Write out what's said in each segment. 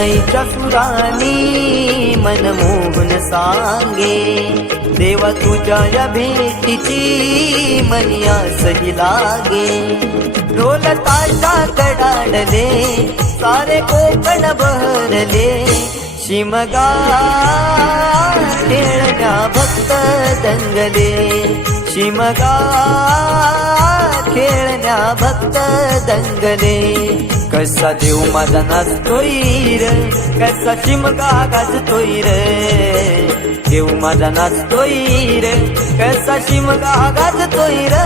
सनईच्या सुरानी मन मोहन सांगे, देवा तुझ्या या भेटीची मनी आसही लागे. ढोल ताशा कडाडले सारे कोकण बहरले, शिमगा खेळण्या भक्त दंगले, शिमगा खेळण्या भक्त दंगले. कसा देव माझा नाचतोय र, कसा शिमगा गाजतोय र, देव माझा नाचतोय र, कसा शिमगा गाजतोय र.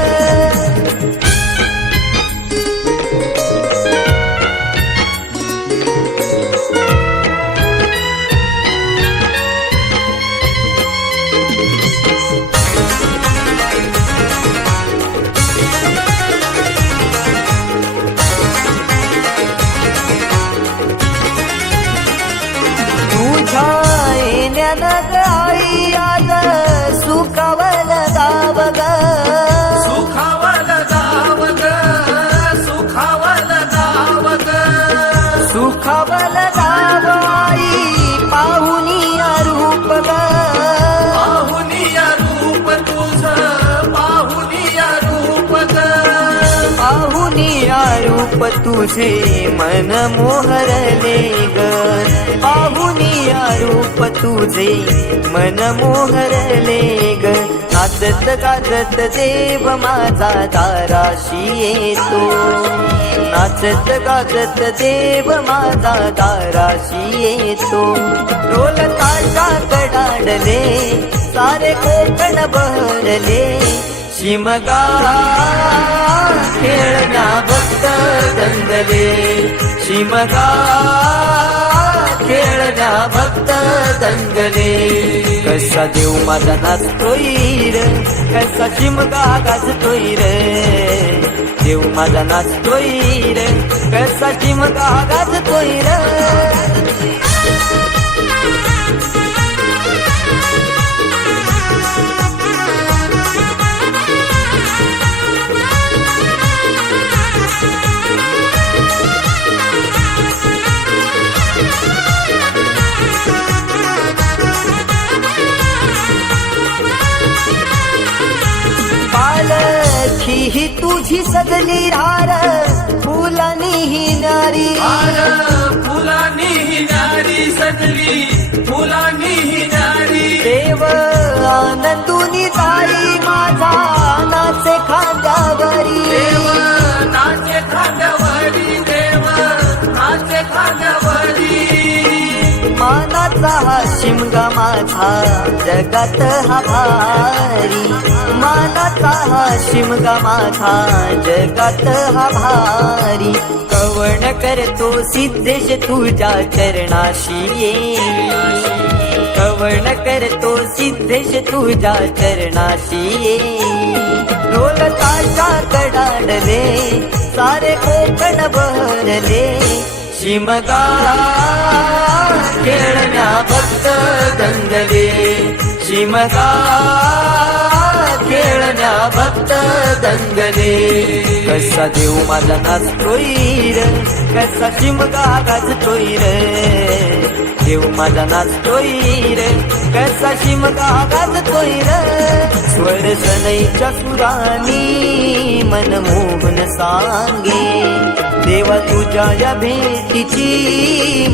आई आज सुखावल गाव ग, सुखावल गाव ग, सुखावल गाव ग, सुखावल गाव आई पाहुनिया रूप ग, पाहुनिया रूप तुझं, पाहुनिया रूप ग, पाहुनिया रूप तुझे मन मोहरले ग, पाहुनिया रूप तुझे मन मोहरले ग. नाचत गाजत देव माझा दाराशी येतो, नाचत गाजत देव माझा दाराशी येतो. ढोल ताशा कडाडले सारे कोकण बहरले, शिमगा खेळण्या भक्त दंगले, शिमगा खेळण्या भक्त दंगले. कसा देव माझा नाचतोय र, कसा शिमगा गाजतोय र, देव माझा नाचतोय र, कसा शिमगा गाजतोय र. पालखी ही तुझी सजली रार, फुलानी ही नारी, फुलानी ही नारी सजली, फुलानी ही नारी. देव आनंदुनी ताई माझा नाचे खांद्यावरी, देव नाचे खांद्यावरी, देव नाचे खांद्यावरी. मानाचा हा शिमगा माझा जगात हा भारी, मानाचा हा शिमगा माझा जगात हा भारी. कवण करतो सिद्धेश तुझ्या चरणाशी ये, कवण करतो सिद्धेश तुझ्या चरणाशी ये. ढोल ताशा कडाडले सारे कोकण बहरले, शिमगा खेळण्या भक्त दंगले, शिमगा खेळण्या भक्त दंगले. कसा देव माझा नाचतोय र, कसा शिमगा गाजतोय र, देव माझा नाचतोय र, कसा शिमगा गाजतोय र. स्वर सनईच्या सुरानी मन मोहन सांगे, देवा तुझ्या या भेटीची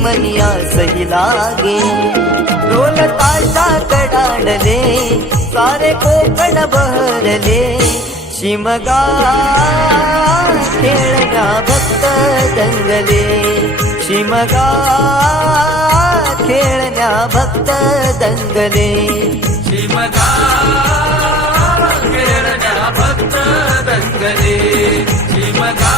मनी आसही लागे. ढोल ताशा कडाडले सारे कोकण बहरले, शिमगा खेळण्या भक्त दंगले, शिमगा खेळण्या भक्त दंगले, शिमगा खेळण्या भक्त दंगले, शिमगा